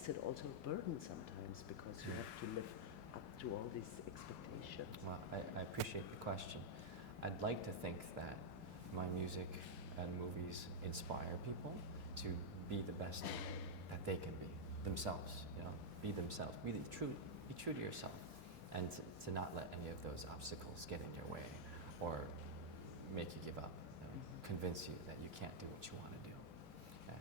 is it also a burden sometimes because you have to live up to all these expectations? Well, I appreciate the question. I'd like to think that my music and movies inspire people to be the best that they can be themselves. You know, be themselves. Be true to yourself, and to not let any of those obstacles get in your way or make you give up. You know, convince you that you can't do what you want to do. Okay?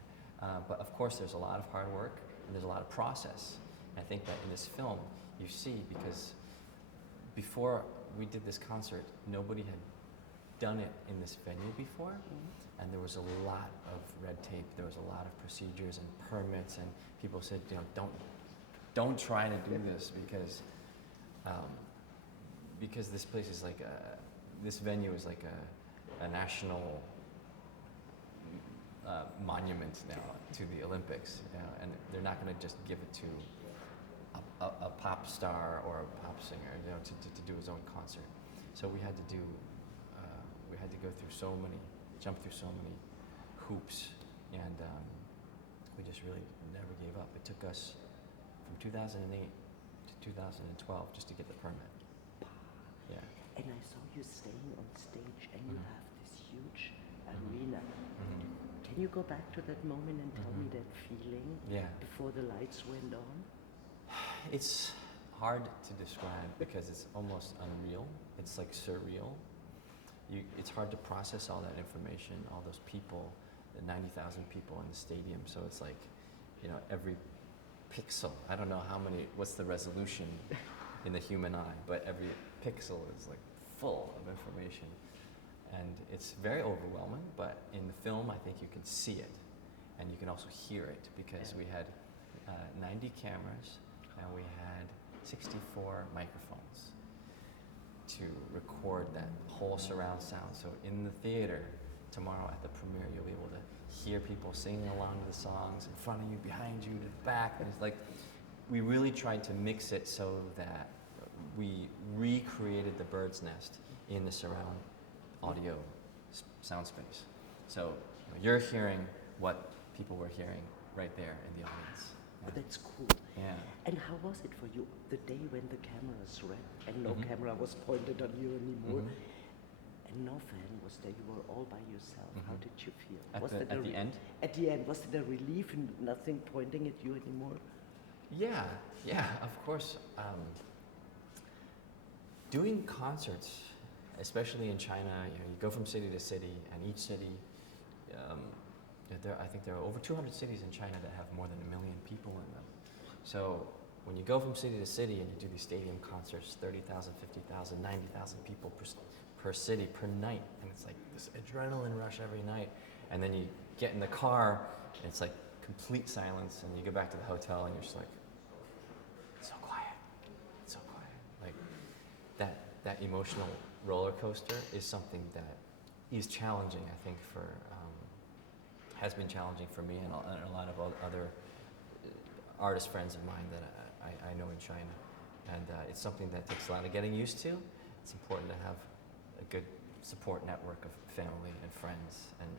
But of course, there's a lot of hard work and there's a lot of process. And I think that in this film, you see, because before we did this concert, nobody had done it in this venue before, and there was a lot of red tape. There was a lot of procedures and permits, and people said, you know, don't try to do this because this place is like this venue is like a national monument now to the Olympics, you know, and they're not going to just give it to a pop star or a pop singer, you know, to do his own concert. So we had to do, jump through so many hoops, and we just really never gave up. It took us from 2008 to 2012 just to get the permit. Yeah. And I saw you staying on stage, and you have this huge arena. Can you go back to that moment and tell me that feeling before the lights went on? It's hard to describe because it's almost unreal. It's like surreal. It's hard to process all that information, all those people, the 90,000 people in the stadium. So it's like, you know, every pixel, I don't know what's the resolution in the human eye, but every pixel is like full of information. And it's very overwhelming, but in the film, I think you can see it. And you can also hear it because we had 90 cameras and we had 64 microphones to record that whole surround sound. So in the theater tomorrow at the premiere, you'll be able to hear people singing along to the songs in front of you, behind you, to the back. And it's like, we really tried to mix it so that we recreated the bird's nest in the surround audio sound space. So you're hearing what people were hearing right there in the audience. Yeah. That's cool. Yeah. And how was it for you the day when the cameras ran and no camera was pointed on you anymore and no fan was there? You were all by yourself. How did you feel? At the end? At the end, was it a relief and nothing pointing at you anymore? Yeah, of course. Doing concerts, especially in China, you go from city to city, and each city, I think there are over 200 cities in China that have more than 1 million people in them. So when you go from city to city and you do these stadium concerts, 30,000, 50,000, 90,000 people per city, per night, and it's like this adrenaline rush every night, and then you get in the car, and it's like complete silence, and you go back to the hotel, and you're just like, it's so quiet, like that emotional roller coaster is something that is challenging, I think, has been challenging for me and a lot of other artist friends of mine that I know in China. And it's something that takes a lot of getting used to. It's important to have a good support network of family and friends and